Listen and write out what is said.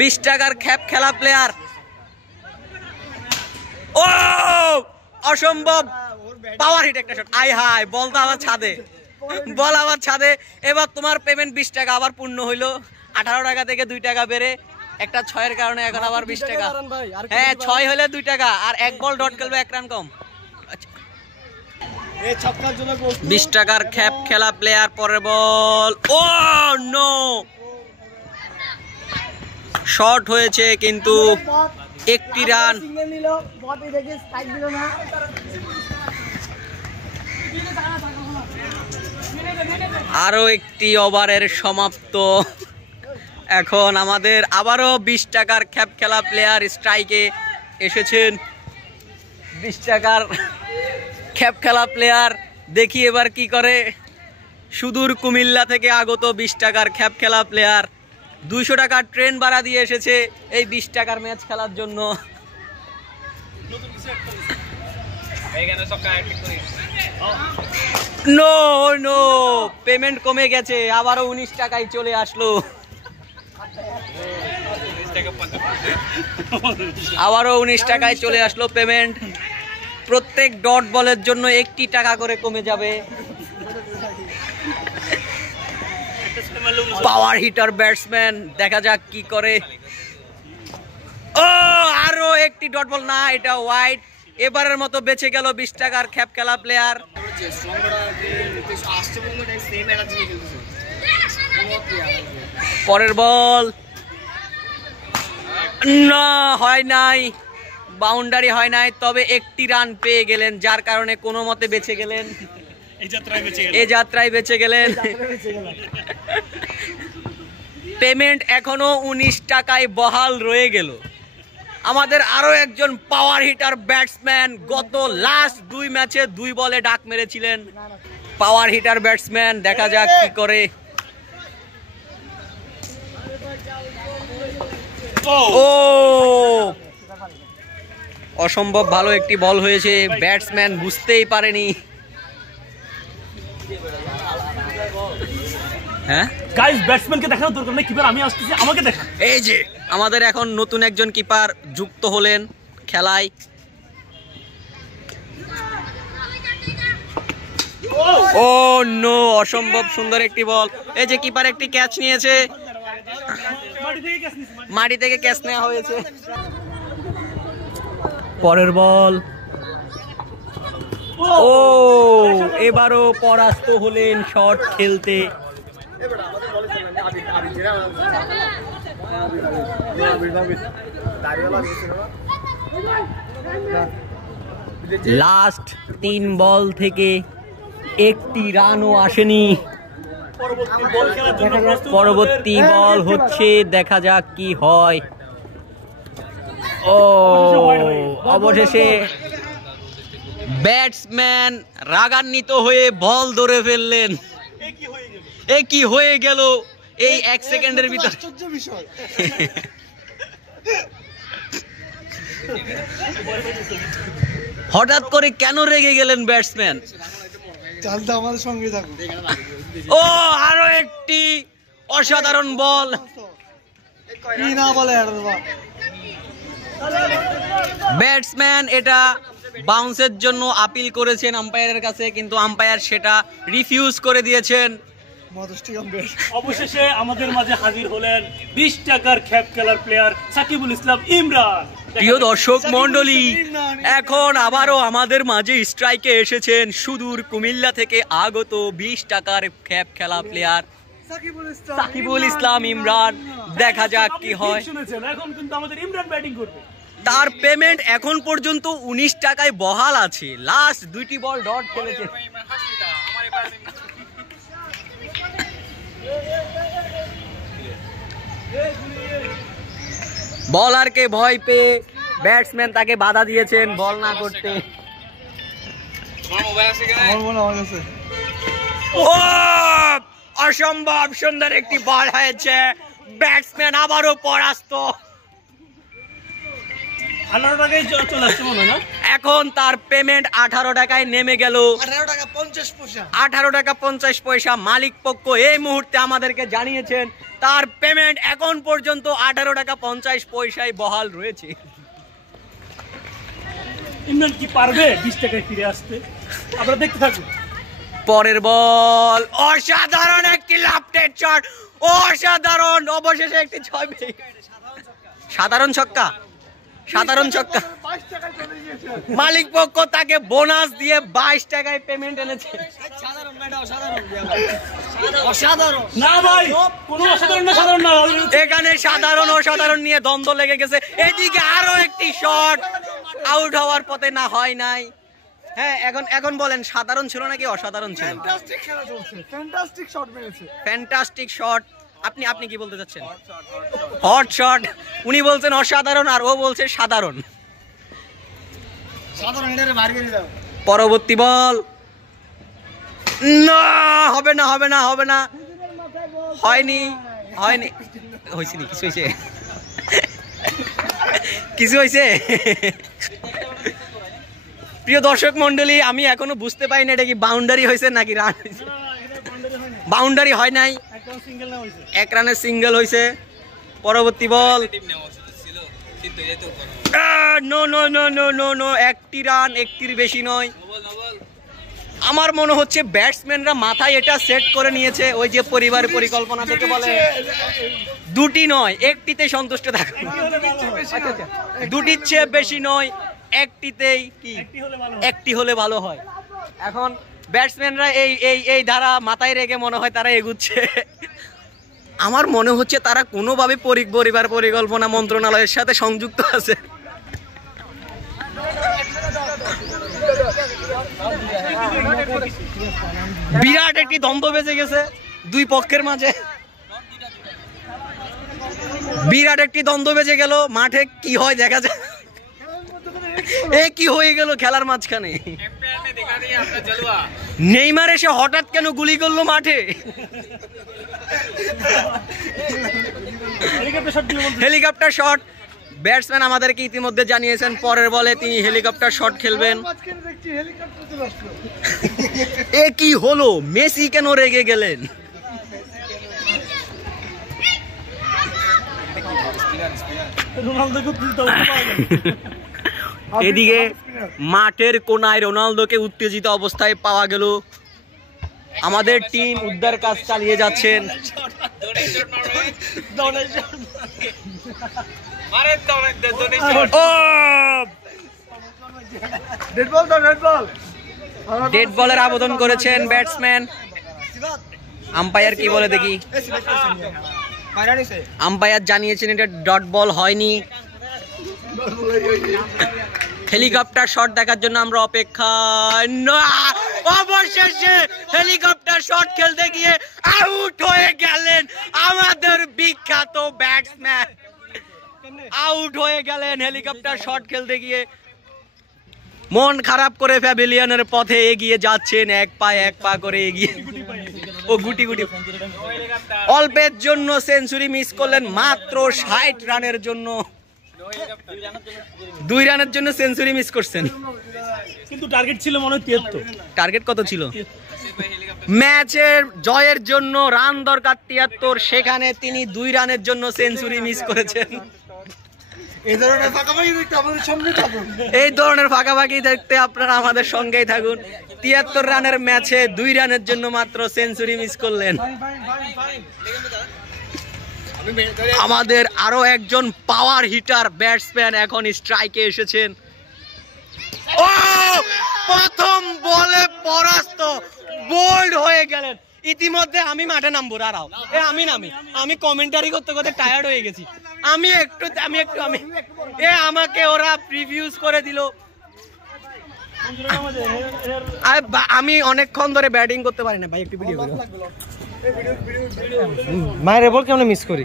20 টাকার খ্যাপ খেলা প্লেয়ার। ও অসম্ভব পাওয়ার হিট একটা শট। আই হাই, বল তো আবার ছাদে, বল আবার ছাদে। এবার তোমার পেমেন্ট 20 টাকা আবার পূর্ণ হইলো। 18 টাকা থেকে 2 টাকা বেড়ে একটা 6-এর কারণে এখন আবার 20 টাকা। হ্যাঁ 6 হলে 2 টাকা, আর 1 বল ডট খেলবে 1 রান কম। 20 টাকার খ্যাপ খেলা প্লেয়ার। পরের বল, ও নো, শর্ট হয়েছে কিন্তু 1টি রান। আরো একটি ওভারের সমাপ্ত। এখন আমাদের আবারও 20 টাকার খ্যাপ খেলা প্লেয়ার স্ট্রাইকে এসেছেন। 20 টাকার খ্যাপ খেলা প্লেয়ার, দেখি এবার কি করে। সুদূর কুমিল্লা থেকে আগত 20 টাকার খ্যাপ খেলা প্লেয়ার 200 টাকার ট্রেন ভাড়া দিয়ে এসেছে এই 20 টাকার ম্যাচ খেলার জন্য। নো নো, পেমেন্ট কমে গেছে, আবারও 19 টাকায় চলে আসলো। আবারও 19 টাকায় চলে আসলো পেমেন্ট। প্রত্যেক ডট বলের জন্য 1টি টাকা করে কমে যাবে। পাওয়ার হিটার ব্যাটসম্যান, দেখা যাক কি করে। ও আরো একটি ডট বল, না এটা ওয়াইড। এবারের মতো বেঁচে গেল 20 টাকার খ্যাপ খেলা প্লেয়ার। পরের বল, না হয় নাই, বাউন্ডারি হয় নাই, তবে 1টি রান পেয়ে গেলেন, যার কারণে কোনো মতে বেঁচে গেলেন। এই যাত্রায় বেঁচে গেলেন। পেমেন্ট এখনো 19 টাকায় বহাল রয়ে গেল। আমাদের আরো একজন পাওয়ার হিটার ব্যাটসম্যান গত লাস্ট 2 ম্যাচে 2 বলে ডাক মেরেছিলেন। পাওয়ার হিটার ব্যাটসম্যান, দেখা যাক কি করে। ও অসম্ভব ভালো একটি বল হয়েছে, ব্যাটসম্যান বুঝতেই পারেনি। হ্যাঁ গাইস, ব্যাটসম্যানকে দেখানোর দরকার নেই, কিপার আমি আসতেছি, আমাকে দেখা। এই যে আমাদের এখন নতুন একজন কিপার যুক্ত হলেন খেলায়। ও নো, অসম্ভব সুন্দর একটি বল। এই যে কিপার একটি ক্যাচ নিয়েছে, মাটি থেকে ক্যাচ নেওয়া হয়েছে। পরের বল, ও এবারও পরাস্ত হলেন শট খেলতে। লাস্ট 3 বল থেকে 1টি রানও আসেনি। পরবর্তী বল হচ্ছে, দেখা যাক কি হয়। ও অবশেষে ব্যাটসম্যান রাগান্বিত হয়ে বল ধরে ফেললেন। এ কি হয়ে গেল এই 1 সেকেন্ডের ভিতর। হঠাৎ করে কেন রেগে গেলেন ব্যাটসম্যান? ও আরো একটি অসাধারণ বল। ব্যাটসম্যান এটা বাউন্সের জন্য আপিল করেছেন আম্পায়ারের কাছে, কিন্তু আম্পায়ার সেটা রিফিউজ করে দিয়েছেন। অবশেষে আমাদের মাঝে হাজির হলেন 20 টাকার খ্যাপ খেলার প্লেয়ার সাকিবুল ইসলাম ইমরান। প্রিয় দর্শক মন্ডলী, এখন আবারও আমাদের মাঝে স্ট্রাইকে এসেছেন সুদূর কুমিল্লা থেকে আগত 20 টাকার খ্যাপ খেলা প্লেয়ার সাকিবুল ইসলাম ইমরান। দেখা যাক কি হয়। এখন কিন্তু আমাদের ইমরান ব্যাটিং করবে। তার পেমেন্ট এখন পর্যন্ত 19 টাকায় বহাল আছে। লাস্ট 2টি বল ডট খেলেছে। বলারকে ভয় পেয়ে ব্যাটসম্যান তাকে বাধা দিয়েছেন বল না করতে। ও অসম্ভব সুন্দর একটি বল হয়েছে, ব্যাটসম্যান আবারও পরাস্ত। 18 টাকায় চলে আসছে মনে হয় না? এখন তার পেমেন্ট 18 টাকায় নেমে গেল। 18 টাকা 50 পয়সা মালিক পক্ষ এই মুহূর্তে আমাদেরকে জানিয়েছেন তার পেমেন্ট এখন পর্যন্ত 18 টাকা 50 পয়সায় বহাল রয়েছে। ইমরান কি পারবে 20 টাকায় ফিরে আসতে? আমরা দেখতে থাকুন। পরের বল, অসাধারণ একটি লেফটেড শট, অসাধারণ, অবশেষে একটি 6 সাধারণ ছক্কা, সাধারণ ছক্কা। মালিক পক্ষ তাকে বোনাস দিয়ে 22 টাকায় পেমেন্ট এনেছে। না ভাই, কোনো অসাধারণ না, সাধারণ না। এখানে সাধারণ অসাধারণ নিয়ে দ্বন্দ্ব লেগে গেছে। এদিকে আরো একটি শট আউট হওয়ার পথে, না হয় নাই। হ্যাঁ, এখন বলেন সাধারণ ছিল নাকি অসাধারণ ছিল? ফ্যান্টাস্টিক খেলা চলছে, ফ্যান্টাস্টিক শট মেরেছে, ফ্যান্টাস্টিক শট। আপনি কি বলতে চাচ্ছেন? Hot shot. উনি বলছেন অসাধারণ আর ও বলছে সাধারণ। পরবর্তী বল, না, হবে না, হবে না, হবে না, হয়নি, হয়নি, হয়েছে নি? কিছু হয়েছে? কিছু হয়েছে? প্রিয় দর্শক মন্ডলী, আমি এখনো বুঝতে পারি না এটা কি বাউন্ডারি হয়েছে নাকি রান হয়েছে। বাউন্ডারি হয় নাই, এক রানের সিঙ্গেল হয়েছে। পরবর্তী ball, no no no no no no, একটি রান, একটির বেশি নয়। আমার মনে হচ্ছে ব্যাটসম্যানরা মাথায় এটা সেট করে নিয়েছে, ওই যে পরিবার পরিকল্পনা থেকে বলে দুটি নয় একটিতে সন্তুষ্ট থাকুন। দুটির চেয়ে বেশি নয়, একটিতেই কি একটি হলে ভালো হয়। এখন ব্যাটসম্যানরা এই ধারা মাথায় রেখে মনে হয় তারা এগুচ্ছে। আমার মনে হচ্ছে তারা কোনোভাবে পরিবার পরিকল্পনা মন্ত্রণালয়ের সাথে সংযুক্ত আছে। বিরাট একটি দ্বন্দ্ব বেজে গেছে দুই পক্ষের মাঝে, বিরাট একটি দ্বন্দ্ব বেজে গেল। মাঠে কি হয় দেখা যায়। এ কি হয়ে গেল খেলার মাঝখানে? নেইমার এসে হঠাৎ কেন গুলি করলো মাঠে? Helicopter shot. ব্যাটসম্যান আমাদেরকে ইতিমধ্যে জানিয়েছেন পরের বলে তিনি হেলিকপ্টার শট খেলবেন। এ কি হলো? মেসি কেন রেগে গেলেন? এদিকে মাঠের কোনায় রোনালদোকে উত্তেজিত অবস্থায় পাওয়া গেল। আমাদের টিম উদ্ধার কাজ চালিয়ে যাচ্ছেন। ডেড বলের আবেদন করেছেন ব্যাটসম্যান। আম্পায়ার কি বলে দেখি। আম্পায়ার জানিয়েছেন এটা ডট বল হয়নি। হেলিকপ্টার শট দেখার জন্য আমরা অপেক্ষায়। অবশেষে হেলিকপ্টার শট খেলতে গিয়ে আউট হয়ে গেলেন আমাদের বিখ্যাত ব্যাটসম্যান। আউট হয়ে গেলেন হেলিকপ্টার শট খেলতে গিয়ে। মন খারাপ করে প্যাভিলিয়নের পথে এগিয়ে যাচ্ছেন, এক পা করে এগিয়ে। ও গুটি গুটি অল্পের জন্য সেঞ্চুরি মিস করলেন, মাত্র 60 রানের জন্য। 2 রানের জন্য সেঞ্চুরি মিস করছেন, কিন্তু টার্গেট ছিল মনে হয় 73। টার্গেট কত ছিল? ম্যাচের জয়ের জন্য রান দরকার 73, সেখানে তিনি 2 রানের জন্য সেঞ্চুরি মিস করেছেন। এই ধরনের ফাঁকাফাঁকি দেখতে আপনারা আমাদের সঙ্গেই থাকুন। 73 রানের ম্যাচে 2 রানের জন্য মাত্র সেঞ্চুরি মিস করলেন। আমাদের আরো একজন পাওয়ার হিটার ব্যাটসম্যান এখন স্ট্রাইকে এসেছেন। ও প্রথম বলে পরাস্ত, বোল্ড হয়ে গেলেন। ইতিমধ্যে আমি মাঠে নামবো, দাঁড়াও। আমি কমেন্টারি করতে করতে টায়ার্ড হয়ে গেছি। আমাকে ওরা প্রিভিউজ করে দিল। আমি অনেকক্ষণ ধরে ব্যাটিং করতে পারি না ভাই, একটু ভিডিও করো। মায়ের বল কেমন মিস করি।